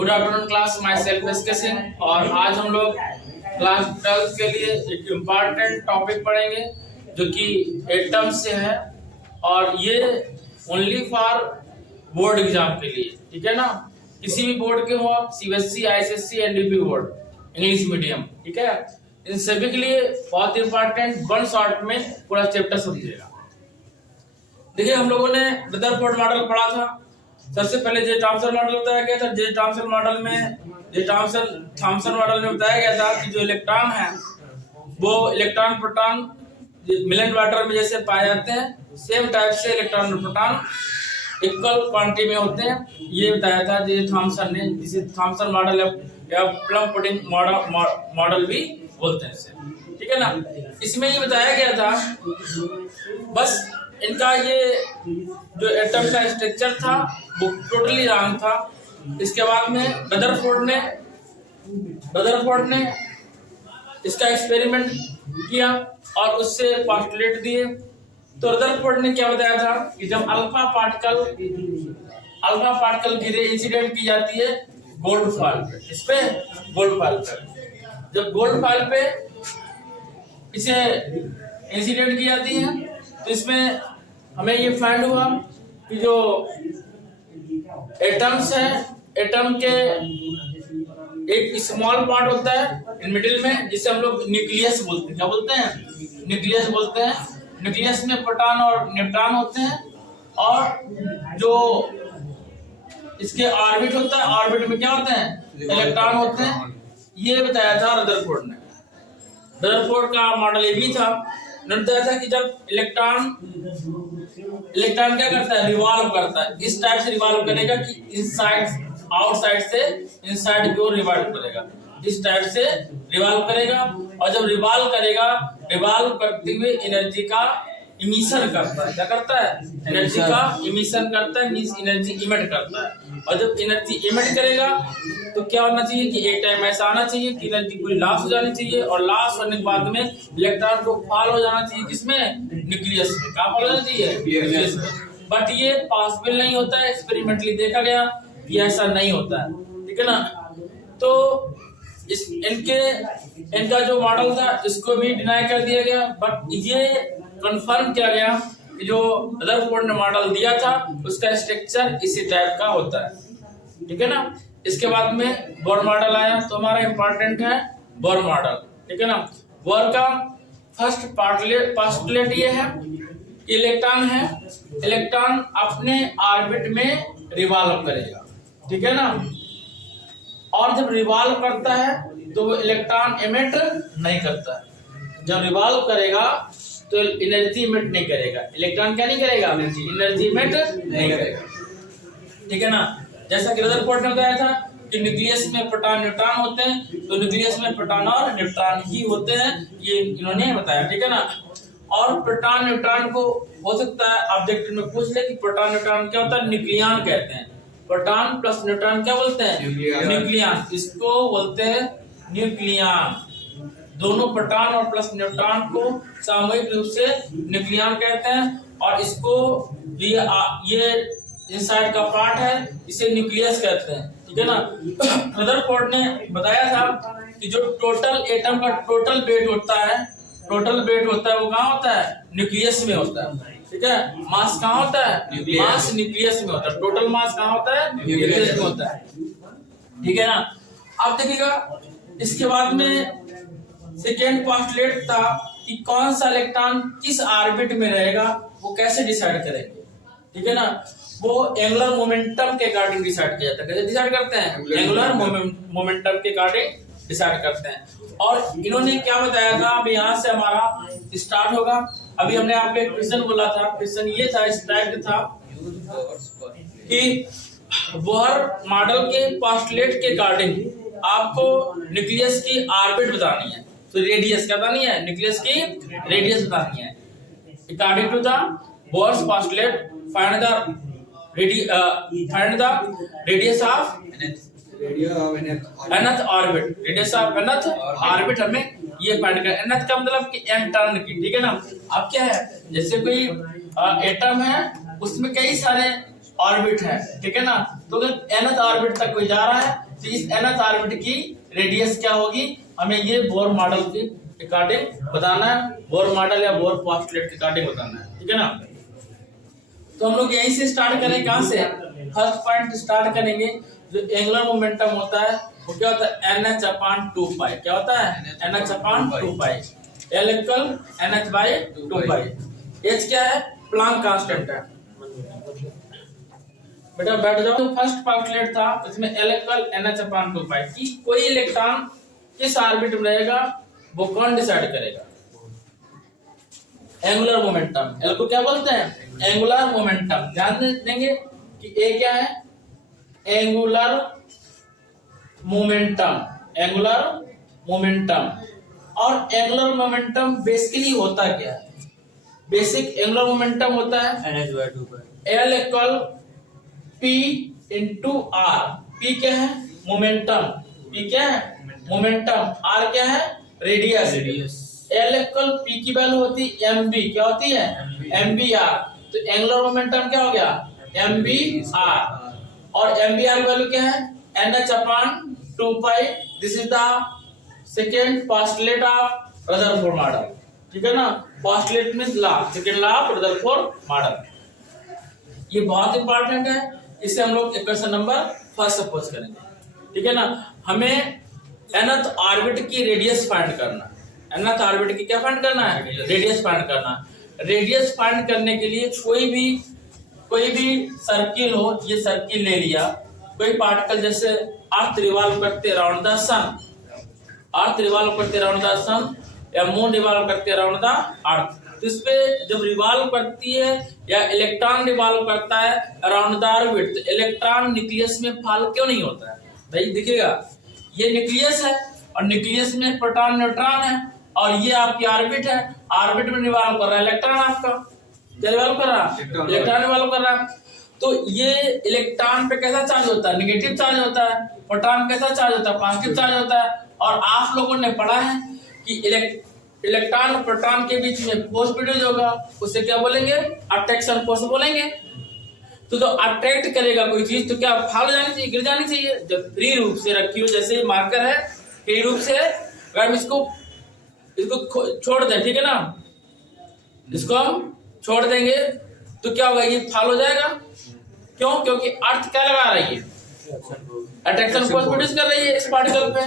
Good afternoon class, myself SK Singh. और आज हम लोग क्लास 12 के लिए एक इम्पॉर्टेंट टॉपिक पढ़ेंगे जो कि एटम से है, और ये ओनली फॉर बोर्ड एग्जाम के लिए, ठीक है ना। किसी भी बोर्ड के हो आप, CBSE, ICSE, NDP board, English medium, ठीक है, इन सभी के लिए बहुत इंपॉर्टेंट, वन शॉट में पूरा चैप्टर समझिएगा। देखिए, हम लोगों ने रदरफोर्ड मॉडल पढ़ा था। सबसे पहले जे थॉम्सन मॉडल बताया गया था। जे थॉम्सन मॉडल में बताया गया था कि जो इलेक्ट्रॉन है वो इलेक्ट्रॉन प्रोटॉन मिलन वाटर में जैसे पाए जाते हैं, सेम टाइप से इलेक्ट्रॉन और प्रोटॉन इक्वल क्वांटिटी में होते हैं, ये बताया था जे थॉम्सन ने, जिसे थॉम्सन मॉडल या प्लम पुडिंग मॉडल भी बोलते हैं इसे, ठीक है ना। इसमें ये बताया गया था, बस इनका ये जो एटम का स्ट्रक्चर था वो टोटली रॉन्ग था। इसके बाद में रदरफोर्ड ने इसका एक्सपेरिमेंट किया और उससे पोस्टुलेट दिए। तो रदरफोर्ड ने क्या बताया था कि जब अल्फा पार्टिकल गिरे, इंसिडेंट की जाती है गोल्ड फॉइल पे, इस पे गोल्ड फॉइल पे, जब गोल्ड फॉइल पे इसे इंसिडेंट की जाती है तो इसमें हमें ये फाइंड हुआ कि जो एटम्स है, एटम के एक स्मॉल पार्ट होता है इन मिडिल में, जिसे हम लोग न्यूक्लियस बोलते हैं। क्या बोलते हैं? न्यूक्लियस बोलते हैं। न्यूक्लियस में प्रोटॉन और न्यूट्रॉन होते हैं, और जो इसके ऑर्बिट होता है, ऑर्बिट में क्या होते हैं? इलेक्ट्रॉन होते हैं। ये बताया था रदरफोर्ड ने। रदरफोर्ड का मॉडल ये भी था। उन्होंने बताया था कि जब इलेक्ट्रॉन क्या करता है? रिवॉल्व करता है। इस टाइप से रिवॉल्व करेगा कि इनसाइड आउटसाइड से इनसाइड की ओर रिवॉल्व करेगा, इस टाइप से रिवॉल्व करेगा। और जब रिवॉल्व करते हुए एनर्जी का इमिशन करता है। क्या करता है? एनर्जी का इमिशन करता है, मींस एनर्जी इमिट करता है। और जब एनर्जी इमिट करेगा तो क्या होना चाहिए कि एक टाइम ऐसा आना चाहिए कि एनर्जी पूरी लॉस हो जानी चाहिए, और लॉस होने के बाद में इलेक्ट्रॉन को फॉल हो जाना चाहिए। किसमें? न्यूक्लियस में। कहाँ फॉल हो जाना चाहिए? न्यूक्लियस में। बट ये पॉसिबल नहीं होता है, एक्सपेरिमेंटली देखा गया कि ऐसा नहीं होता है, ठीक है ना। तो इनका जो मॉडल था इसको भी डिनाई कर दिया गया, बट ये कंफर्म किया गया कि जो रदरफोर्ड ने मॉडल दिया था उसका स्ट्रक्चर इसी टाइप का होता है, ठीक है ना। इसके बाद में बोर मॉडल आया, तो हमारा इंपॉर्टेंट है बोर मॉडल, ठीक है ना। बोर का फर्स्ट पोस्टुलेट ये है कि इलेक्ट्रॉन अपने ऑर्बिट में रिवॉल्व करेगा, ठीक है ना। और जब रिवॉल्व करता है तो वो इलेक्ट्रॉन इमिट नहीं करता है। जब रिवॉल्व करेगा तो एनर्जी इमिट नहीं करेगा। इलेक्ट्रॉन क्या नहीं करेगा? एनर्जी इमिट नहीं करेगा, ठीक है ना। जैसा कि रदरफोर्ड ने बताया था कि न्यूक्लियस में प्रोटॉन न्यूट्रॉन होते हैं, तो न्यूक्लियस में प्रोटॉन और न्यूट्रॉन ही होते हैं, ये इन्होंने बताया, ठीक है ना। और प्रोटॉन न्यूट्रॉन को हो सकता है ऑब्जेक्टिव में पूछ ले कि प्रोटॉन न्यूट्रॉन क्या होता है? न्यूक्लियन कहते हैं। प्रोटॉन प्लस न्यूट्रॉन क्या बोलते हैं? न्यूक्लियन। इसको बोलते हैं न्यूक्लियन। दोनों प्रोटॉन और प्लस न्यूट्रॉन को सामूहिक रूप से न्यूक्लियन कहते हैं, और इसको ये इनसाइड का पार्ट है, इसे न्यूक्लियस कहते हैं, ठीक है ना। रदरफोर्ड ने बताया था कि जो टोटल एटम का टोटल वेट होता है वो कहाँ होता है? न्यूक्लियस में होता है, ठीक है। मास कहाँ होता है? मास न्यूक्लियस में होता है। टोटल मास कहाँ होता है? न्यूक्लियस में होता है, ठीक है ना। अब देखिएगा, इसके बाद में सेकेंड पोस्टुलेट था कि कौन सा इलेक्ट्रॉन किस ऑर्बिट में रहेगा, वो कैसे डिसाइड करेंगे, ठीक है ना। वो एंगुलर मोमेंटम के अकॉर्डिंग डिसाइड किया जाता है। कैसे डिसाइड करते हैं? एंगुलर मोमेंटम के अकॉर्डिंग डिसाइड करते हैं। और इन्होंने क्या बताया था, अब यहाँ से हमारा स्टार्ट होगा। अभी हमने आपको एक क्वेश्चन बोला था, क्वेश्चन ये था, इस टाइप था कि बोर मॉडल के पोस्टुलेट के अकॉर्डिंग आपको न्यूक्लियस की ऑर्बिट बतानी है, तो रेडियस क्या बतानी है? न्यूक्लियस की रेडियस बतानी है। According to the Bohr's postulate, find the radius of nth orbit. Radius of nth orbit हमें ये फाइंड करना। nth का मतलब कि n टर्न की, ठीक है ना। अब क्या है, जैसे कोई एटम है, उसमें कई सारे ऑर्बिट है, ठीक है ना। तो अगर nth ऑर्बिट तक कोई जा रहा है तो इस nth ऑर्बिट की रेडियस क्या होगी, हमें ये बोर मॉडल के अकॉर्डिंग बताना है, बोर मॉडल या बोर पोस्टुलेट के अकॉर्डिंग बताना है, ठीक है ना। तो हम लोग यहीं से स्टार्ट करें, कहां से, फर्स्ट पॉइंट स्टार्ट करेंगे। जो एंगुलर मोमेंटम होता है वो क्या होता है, NH/2π, क्या होता है, NH/2π, L equal NH/2π। H क्या है, प्लांक कांस्टेंट है। बेटा बैठ जाओ। तो फर्स्ट पोस्टुलेट था उसमें L इक्वल NH/2π की कोई इलेक्ट्रॉन किस ऑर्बिट में रहेगा वो कौन डिसाइड करेगा, एंगुलर मोमेंटम। L को क्या बोलते हैं, एंगुलर मोमेंटम। ध्यान देंगे कि A क्या है, एंगुलर मोमेंटम, एंगुलर मोमेंटम। और एंगुलर मोमेंटम बेसिकली होता क्या है, बेसिक एंगुलर मोमेंटम होता है L equal P into R। P क्या है, मोमेंटम, P क्या है, मोमेंटम, R क्या है, रेडियस। L इक्वल P की वैल्यू होती है mb, क्या होती है, mbr। तो एंगुलर मोमेंटम क्या हो गया, mbr। और mbr की वैल्यू क्या है, NH/2π। This is the second postulate of Rutherford model, ठीक है ना। Postulate means law, second law of Rutherford model. ये बहुत इंपॉर्टेंट है, इससे हम लोग इक्वेशन नंबर फर्स्ट सपोज करेंगे, ठीक है ना। हमें nth ऑर्बिट की रेडियस फाइंड करना, nth ऑर्बिट की क्या फाइंड करना है, रेडियस फाइंड करना। रेडियस फाइंड करने के लिए कोई भी सर्किल हो, ये सर्किल ले लिया, कोई पार्टिकल जैसे अर्थ रिवॉल्व करते around the sun, earth revolve करते अराउंड द सन या मून रिवॉल्व करते अराउंड द अर्थ। तो इस पे जब रिवॉल्व करती है या इलेक्ट्रॉन रिवॉल्व करता है अराउंड द ऑर्बिट, तो इलेक्ट्रॉन न्यूक्लियस में फॉल क्यों नहीं होता है भाई, दिखेगा ये न्यूक्लियस है और न्यूक्लियस में प्रोटॉन न्यूट्रॉन है और ये आपकी ऑर्बिट है, ऑर्बिट में रिवॉल्व कर रहा है इलेक्ट्रॉन, आपका क्या रिवॉल्व कर रहा है, इलेक्ट्रॉन रिवॉल्व कर रहा है। तो ये इलेक्ट्रॉन पे कैसा चार्ज होता है, नेगेटिव चार्ज होता है, प्रोटॉन कैसा चार्ज होता है, पॉजिटिव चार्ज होता है। और आप लोगों ने पढ़ा है कि इलेक्ट्रॉन और प्रोटॉन के बीच में फोर्स प्रोड्यूस होगा, उसे क्या बोलेंगे, अट्रैक्शन फोर्स बोलेंगे। तो जो अट्रैक्ट करेगा कोई चीज तो क्या फाल जानी चाहिए, गिर जानी चाहिए। जब फ्री रूप से रखी हो, जैसे मार्कर है फ्री रूप से, अगर हम इसको छोड़ दें, ठीक है ना, इसको हम छोड़ देंगे तो क्या होगा, ये फाल हो जाएगा। क्यों, क्योंकि अर्थ क्या लगा रही है, अट्रैक्शन फोर्स प्रोड्यूस कर रही है इस पार्टिकल पे।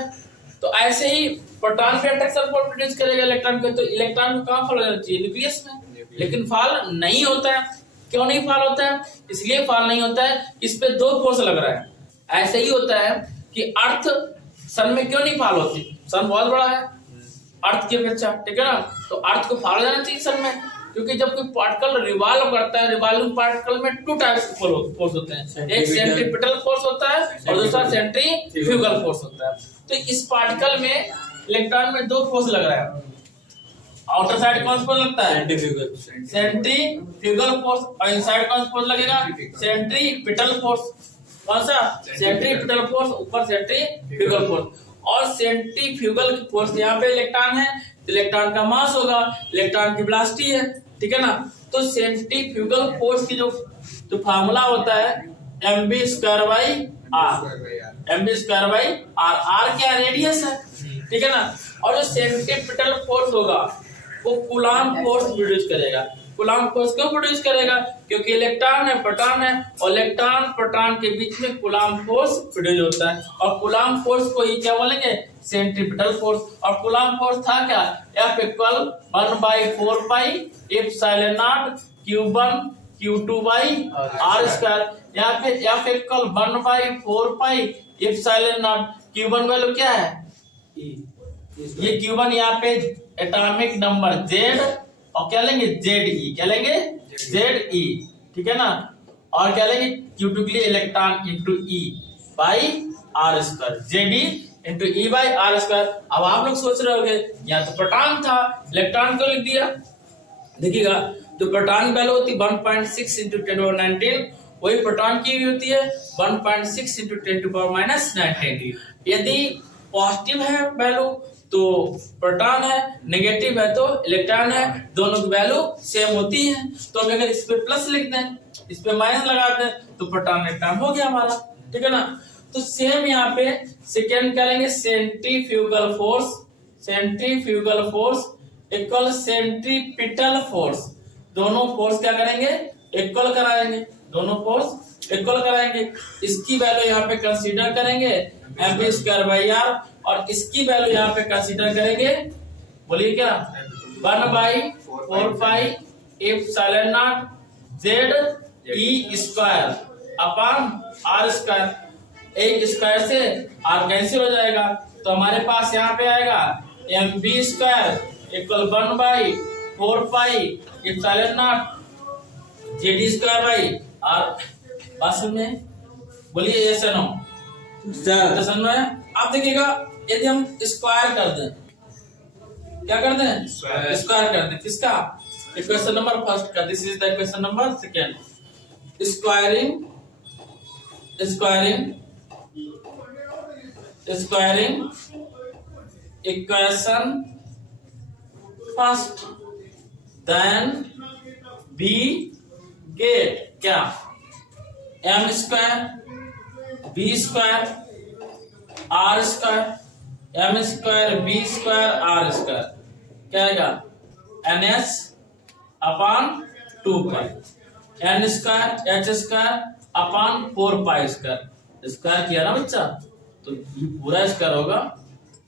तो ऐसे ही प्रोटॉन पे अट्रैक्शन फोर्स प्रोड्यूस करेगा इलेक्ट्रॉन पे, तो इलेक्ट्रॉन को कहां फॉल हो जाना चाहिए, न्यूक्लियस में। लेकिन फॉल नहीं होता है, क्यों नहीं फॉल होता है, इसलिए फॉल नहीं होता है इस पे दो फोर्स लग रहा है। ऐसे ही होता है कि अर्थ सन में क्यों नहीं फॉल होती, सन बहुत बड़ा है अर्थ की अपेक्षा, ठीक है ना। तो अर्थ को फॉल हो जाना चाहिए सन में, क्योंकि जब कोई पार्टिकल रिवॉल्व करता है, रिवॉल्विंग पार्टिकल में टू टाइप्स के फोर्स होते हैं, एक सेंट्रीपिटल फोर्स होता है और दूसरा सेंट्रीफ्यूगल फोर्स होता है। तो इस पार्टिकल में इलेक्ट्रॉन में दो फोर्स लग रहा है, आउटर साइड कौन सा फोर्स लगता है, सेंट्रीफ्यूगल फोर्स, और इनसाइड कौन सा फोर्स लगेगा, सेंट्रीपिटल फोर्स। कौन सा, सेंट्रीपिटल फोर्स, ऊपर सेंट्रीफ्यूगल फोर्स। और सेंट्रीफ्यूगल फोर्स यहाँ पे इलेक्ट्रॉन है, इलेक्ट्रॉन का मास होगा, इलेक्ट्रॉन की वेलोसिटी है, ठीक है ना। तो सेंट्रीफ्यूगल फोर्स की जो फार्मूला होता है mv²/r, mv²/r। r क्या, रेडियस है, ठीक है ना। और जो सेंट्रीपिटल फोर्स होगा वो कूलॉम फोर्स प्रोड्यूस करेगा। कूलॉम फोर्स क्यों प्रोड्यूस करेगा, क्योंकि इलेक्ट्रॉन है, प्रोटॉन है, और इलेक्ट्रॉन प्रोटॉन के बीच में कूलॉम फोर्स प्रोड्यूस होता है। और कूलॉम फोर्स को ही क्या बोलेंगे, सेंट्रीपिटल फोर्स। और कूलॉम फोर्स था क्या, F = 1/4π ε0 Q1 Q2/r²। यहाँ पे F = 1/4π ε0, Q1 वैल्यू क्या है, ये Q1 यहाँ पे एटॉमिक नंबर Z, और क्या लेंगे, Ze, क्या लेंगे, Ze, ठीक है ना। और क्या लेंगे, Q2 के लिए electron into E/r², Ze into E/r²। अब आप लोग सोच रहे होंगे यहाँ तो प्रोटॉन था, इलेक्ट्रॉन को लिख दिया। देखिएगा जो प्रोटॉन की वैल्यू होती है 1.6 × 10⁻19, वही प्रोटॉन की भी होती है 1.6 × 10⁻19। यदि पॉजिटिव है वैल्यू तो प्रोटॉन है, नेगेटिव है तो इलेक्ट्रॉन है, दोनों की वैल्यू सेम होती है। तो हम अगर इस पे प्लस लिख दें, इस पे माइनस लगाते हैं तो प्रोटॉन इलेक्ट्रॉन हो गया हमारा, ठीक है ना। तो सेम यहाँ पे सेकेंड करेंगे, centrifugal force, centrifugal force equal centripetal force, दोनों फोर्स क्या करेंगे, इक्वल कराएंगे, दोनों फोर्स इक्वल कराएंगे। इसकी वैल्यू यहाँ पे कंसीडर करेंगे mv²/r और इसकी वैल्यू यहाँ पे कंसीडर करेंगे, बोलिए क्या, 1/4πε0 ZE²/r²। एक स्क्वायर से r कैंसिल हो जाएगा, तो हमारे पास यहाँ पे आएगा mv² इक्वल 1/4πε0 ZE²/r। पास में बोलिए यस या नो सर में। आप देखिएगा यदि हम स्क्वायर कर दें, क्या कर दें, स्क्वायर कर दें किसका, इक्वेशन नंबर फर्स्ट का, this is the equation number second. Squaring equation first, then we get क्या, m² b² r², m² b² r² क्या आएगा, ns/2π, n² h²/4π²। स्क्वायर किया ना बच्चा, तो ये पूरा स्क्वायर होगा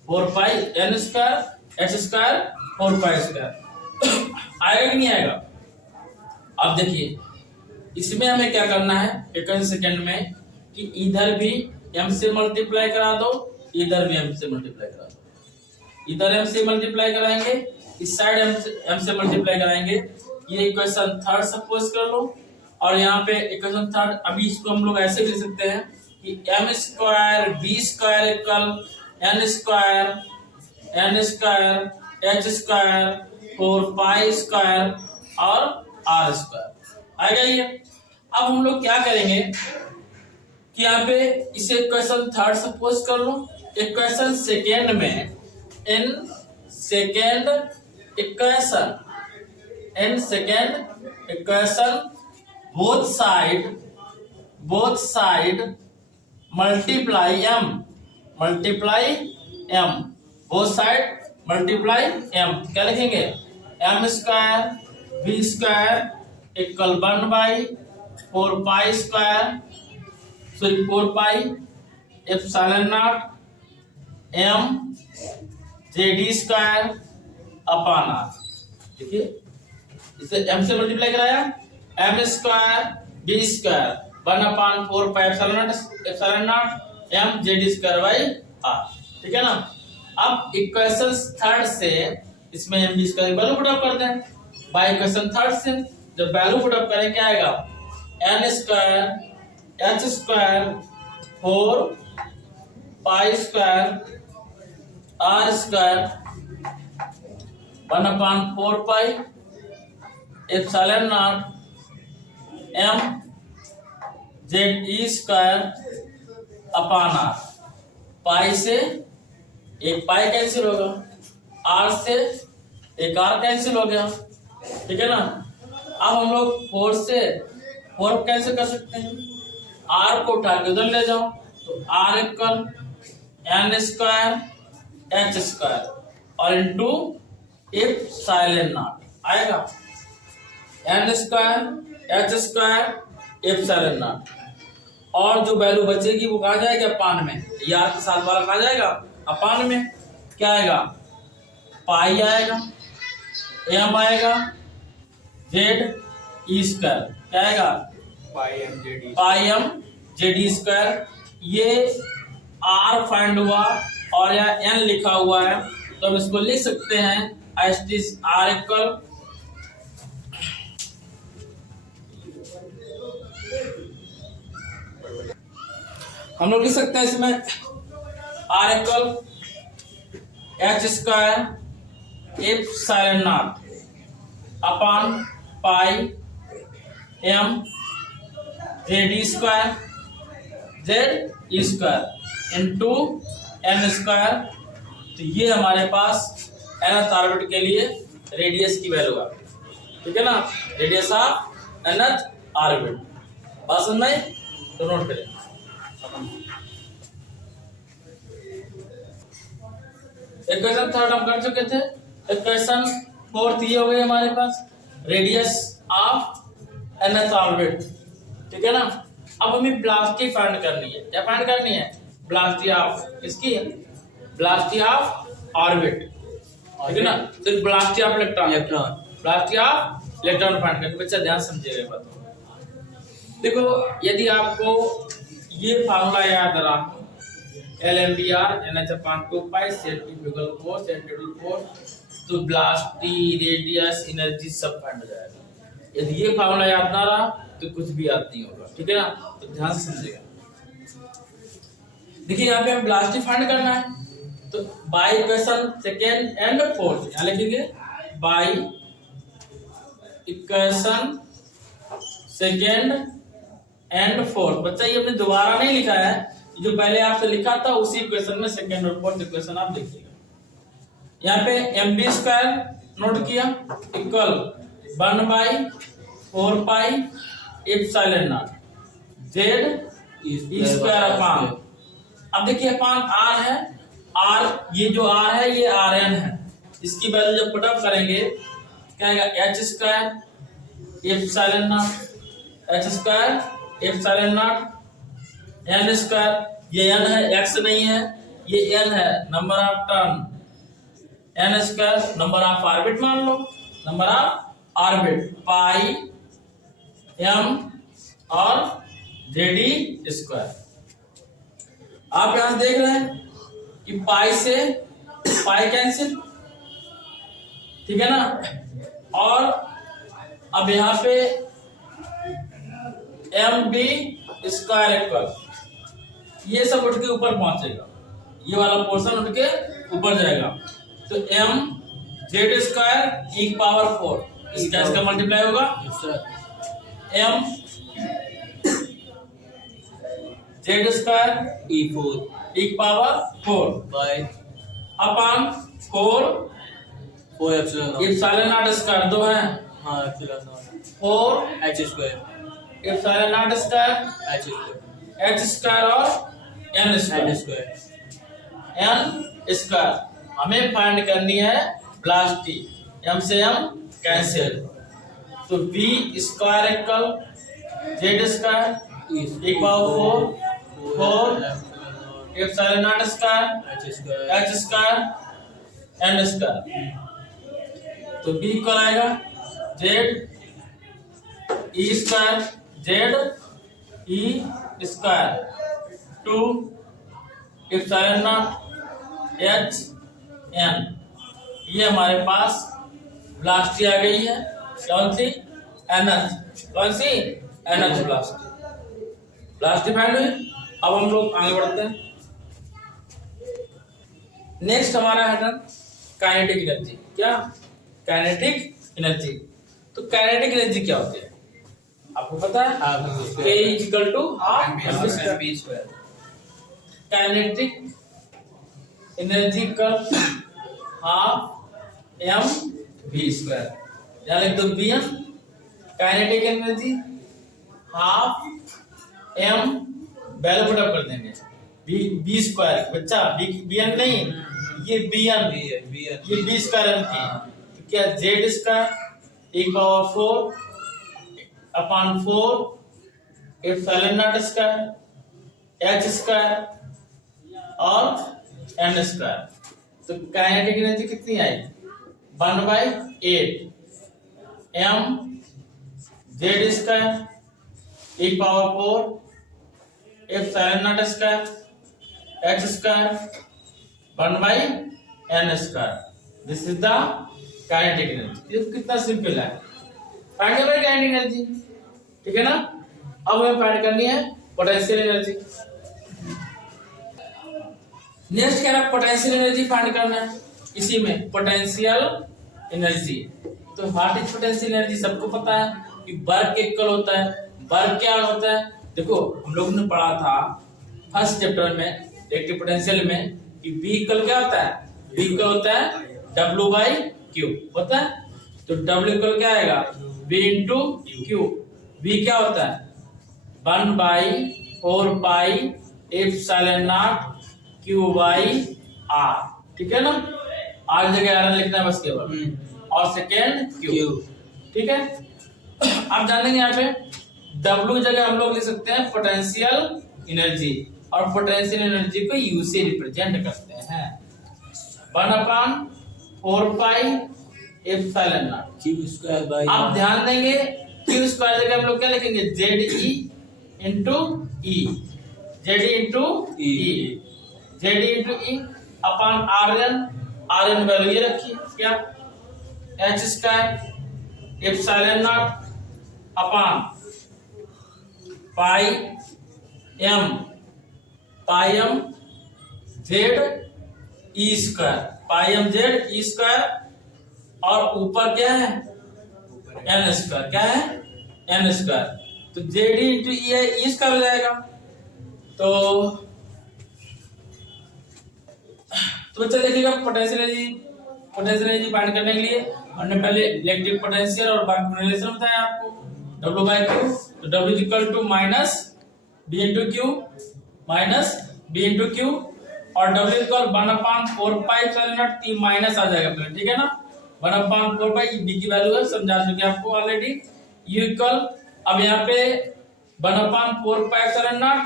4π n² h² 4π²। आएगा कि नहीं आएगा। अब देखिए इसमें हमें क्या करना है एक सेकंड में, कि इधर भी m से मल्टीप्लाई करा दो, इधर भी m से मल्टीप्लाई करा दो। इधर m से मल्टीप्लाई कराएंगे, इस साइड m से मल्टीप्लाई कराएंगे। ये इक्वेशन थर्ड सपोज कर लो, और यहाँ पे इक्वेशन थर्ड, अभी इसको हम लोग ऐसे लिख सकते हैं कि m² b² equal n² h² 4π² और r²। आएगा ये। अब हम लोग क्या करेंगे कि यहाँ पे इसे इक्वेशन थर्ड सपोज कर लो, इक्वेशन सेकेंड में in second equation both side multiply m, both side multiply m, क्या लिखेंगे, m² b² equal 1/4π² 4πε0 m ZE²/r। देखिए इसे m से मल्टीप्लाई कराया, m² b² 1/4πε0 m ZE²/r, ठीक है ना। अब इक्वेशन थर्ड से इसमें mv² की वैल्यू पुट अप कर दें, बाय इक्वेशन थर्ड से जब वैल्यू पुट अप करें क्या आएगा, n² h² 4π² r² 1/4πε0 m ZE²/r। पाई से एक पाई कैंसिल होगा, r से एक r कैंसिल हो गया, ठीक है ना। अब हम लोग 4 से 4 कैंसिल कर सकते हैं, r को उठा के उधर ले जाओ, तो r इक्वल n² h² और इंटू ε0 आएगा, n² h² ε0। और जो वैल्यू बचेगी वो कहा जाएगा अपान में, यार के साथ वाला कहा जाएगा अपान में, क्या आएगा, पाई आएगा, m आएगा, ZE², क्या आएगा, पाई m ZE²। ये r फाइंड हुआ और यहाँ n लिखा हुआ है, तो हम इसको लिख सकते हैं r इक्वल हम लोग लिख सकते हैं इसमें r इक्वल h² ε0 अपान पाई m ZE² इंटू n² तो ये हमारे पास nth ऑर्बिट के लिए रेडियस की वैल्यू आ गई, ठीक है ना, रेडियस ऑफ nth ऑर्बिट। बात समझ में आई? तो नोट करें। इक्वेशन थर्ड हम कर चुके थे। इक्वेशन फोर्थ ये हो गई हमारे पास, रेडियस ऑफ nth ऑर्बिट, ठीक है ना। अब हमें वेलोसिटी फाइंड करनी है। क्या फाइंड करनी है? वेलोसिटी ऑफ इसकी, वेलोसिटी ऑफ ऑर्बिट, ठीक है ना। तो velocity of electron, velocity of electron find करनी। बच्चा ध्यान समझिएगा बात। देखो यदि आपको ये फार्मूला याद रहा, LMBR NH/2 पाई सेंट्रीफ्यूगल फोर्स सेंट्रीफ्यूगल फोर्स, तो वेलोसिटी, रेडियस, एनर्जी सब फाइंड हो जाएगा। यदि ये फार्मूला याद ना रहा तो कुछ भी याद नहीं होगा, ठीक है ना। तो ध्यान से समझिएगा। देखिए यहाँ पे हम वेलोसिटी फाइंड करना है, तो by equation second and fourth यहाँ लिखेंगे, by equation second and fourth. बच्चा ये हमने दोबारा नहीं लिखा है, जो पहले आपसे लिखा था उसी इक्वेशन में सेकेंड और फोर्थ इक्वेशन आप लिखिएगा। यहाँ पे mv स्क्वायर नोट किया equal 1/4 pi epsilon not z E square upon, अब देखिए अपॉन r है, r ये जो r है ये rn है, इसकी वैल्यू जब पुट अप करेंगे क्या आएगा, h square epsilon not, h square epsilon not n square, ये n है x नहीं है, ये n है number of turn, n square number of orbit मान लो, number of orbit pi m और जेडी स्क्वायर। आप यहां देख रहे हैं कि पाई से पाई कैंसिल, ठीक है ना। और अब यहां पे एम बी स्क्वायर इक्वल, ये सब उठ के ऊपर पहुंचेगा, ये वाला पोर्शन उठ के ऊपर जाएगा, तो M Z square E power 4 इसका मल्टीप्लाई होगा, M Z square E power 4 by upon 4 epsilon not square, दो है हाँ epsilon not 4 h square epsilon not square h square और n स्क्वायर हमें फाइंड करनी है वेलोसिटी, m से m कैंसिल, तो v square equal z square E power 4 epsilon not square h square n square, तो b इक्वल आएगा z E square z E square 2 epsilon not h n। ये हमारे पास velocity आ गई है, कौन सी, nth, कौन सी, nth वेलोसिटी, वेलोसिटी फाइंड हुई। अब हम लोग आगे बढ़ते हैं। नेक्स्ट हमारा है काइनेटिक एनर्जी। क्या, काइनेटिक एनर्जी। तो काइनेटिक एनर्जी क्या होती है आपको पता है, K equal to half mv square. Kinetic energy equal half mv square, यानी तो Bm kinetic energy half m value put up कर देंगे b स्क्वायर, बच्चा bn नहीं, ये bn ये b स्क्वायर m की, तो क्या z square e power 4 upon 4 epsilon not square h square और n स्क्वायर। तो काइनेटिक एनर्जी कितनी आई, 1/8 m z square e power 4 epsilon not square h square 1/n square. This is the kinetic energy. ये कितना simple है, find करना है kinetic energy, ठीक है ना। अब हमें फाइंड करनी है पोटेंशियल एनर्जी। नेक्स्ट क्या है, पोटेंशियल एनर्जी फाइंड करना है। इसी में पोटेंशियल एनर्जी, तो व्हाट इज पोटेंशियल एनर्जी सबको पता है कि वर्क के इक्वल होता है। वर्क क्या होता है, देखो हम लोग ने पढ़ा था फर्स्ट चैप्टर में इलेक्ट्रिक पोटेंशियल में कि V इक्वल क्या होता है, V का होता है W/Q होता है। तो W इक्वल क्या आएगा V इंटू Q। V क्या होता है 1/4 पाई एप्सिलॉन नॉट Q/R। ठीक है ना, R जगह R लिखना है बस केवल, और सेकेंड Q। ठीक है, आप जानेंगे यहाँ पे W जगह हम लोग लिख सकते हैं पोटेंशियल एनर्जी, और पोटेंशियल एनर्जी को U से रिप्रेजेंट करते हैं 1/4 पाई एप्सिलॉन नॉट Q²। आप ध्यान देंगे Q² जगह हम लोग क्या लिखेंगे ZE into E, ZE into E, ZE into E upon RN value ये रखिए क्या H² epsilon not upon pi m Z E², और ऊपर क्या है n², क्या है n²। तो ZE इंटू E है E² हो जाएगा। तो बच्चा देखिएगा पोटेंशियल एनर्जी फाइंड करने के लिए हमने पहले इलेक्ट्रिक पोटेंशियल और वर्क रिलेशन बताया आपको W/Q। तो W equal to minus B into Q minus B into Q, और W equal 1/4 pi epsilon not T minus आ जाएगा पहले। ठीक है ना, 1/4 पाई B की वैल्यू है, समझा चुके आपको ऑलरेडी। U इक्वल अब यहाँ पे 1/4 पाई एप्सिलॉन नॉट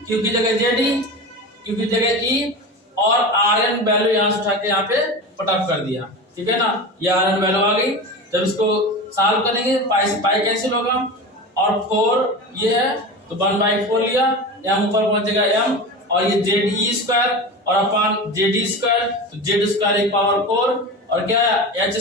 Q की जगह ZE, Q की जगह E, और RN वैल्यू यहाँ से उठा के यहाँ पे पुटअप कर दिया। ठीक है ना, ये RN वैल्यू आ गई। जब इसको सॉल्व करेंगे पाई से पाई कैंसिल होगा, और 4 ये है तो 1/4 लिया, m ऊपर पहुंचेगा m, और ये ZE² और अपॉन ZE², तो Z² एक पावर 4, और क्या H²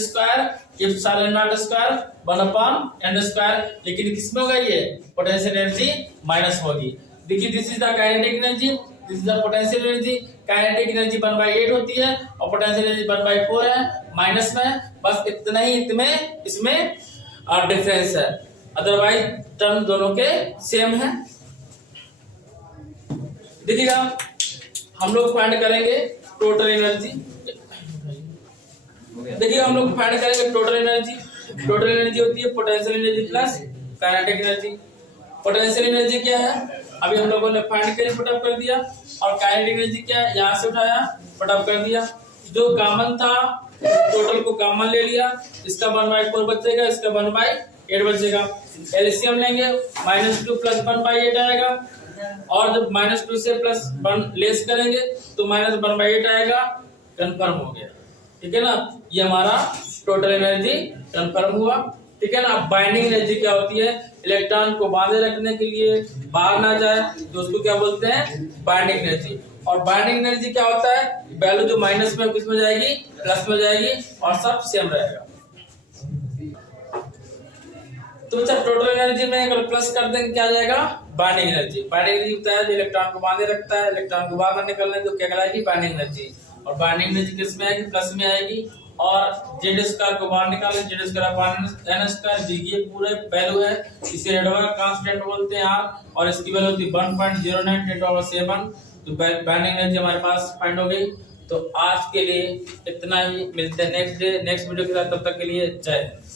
epsilon not square 1/n²। लेकिन किसमें होगा ये पोटेंशियल एनर्जी माइनस होगी। देखिए this is the kinetic energy, this is the potential energy. Kinetic energy 1/8 होती है और पोटेंशियल एनर्जी 1/4 है, माइनस में। बस इतना ही इसमें डिफरेंस है, अदरवाइज टर्म दोनों के सेम है। देखिएगा हम लोग फाइंड करेंगे टोटल एनर्जी। देखिए हम लोग फाइंड करेंगे टोटल एनर्जी। टोटल एनर्जी होती है potential energy plus kinetic energy. Potential energy क्या है अभी हम लोगों ने फाइंड करके पुटअप कर दिया, और काइनेटिक एनर्जी क्या है यहाँ से उठाया पुटअप कर दिया। जो कॉमन था टोटल को कॉमन ले लिया, इसका 1/4 बचेगा, इसका 1/8 बचेगा। एलसीएम लेंगे -2 + 1/8 आएगा, और जब -2 से +1 लेस करेंगे तो -1/8 आएगा। कंफर्म हो गया। ठीक है ना, ये हमारा टोटल एनर्जी कंफर्म हुआ। ठीक है ना। अब बाइंडिंग एनर्जी क्या होती है, इलेक्ट्रॉन को बांधे रखने के लिए बाहर ना जाए तो उसको क्या बोलते हैं बाइंडिंग एनर्जी। और बाइंडिंग एनर्जी क्या होता है, वैल्यू जो माइनस में किस में जाएगी प्लस में जाएगी, और सब सेम रहेगा। तो बच्चा टोटल एनर्जी में अगर प्लस कर देंगे क्या जाएगा बाइंडिंग एनर्जी। बाइंडिंग एनर्जी होता है जो इलेक्ट्रॉन को बांधे रखता है, इलेक्ट्रॉन को बाहर निकलने तो क्या कहलाएगी बाइंडिंग एनर्जी। और बाइंडिंग एनर्जी किस में आएगी प्लस में आएगी। और Z² को बाहर निकालें, Z²/n², ये पूरे वैल्यू है, इसे रेडबर्ग कांस्टेंट बोलते हैं आप, और इसकी वैल्यू होती है 1.09 × 10⁷। तो बाइंडिंग एनर्जी हमारे पास फाइंड हो गई। तो आज के लिए इतना ही, मिलते हैं नेक्स्ट वीडियो के साथ, तब तक के लिए जय हिंद।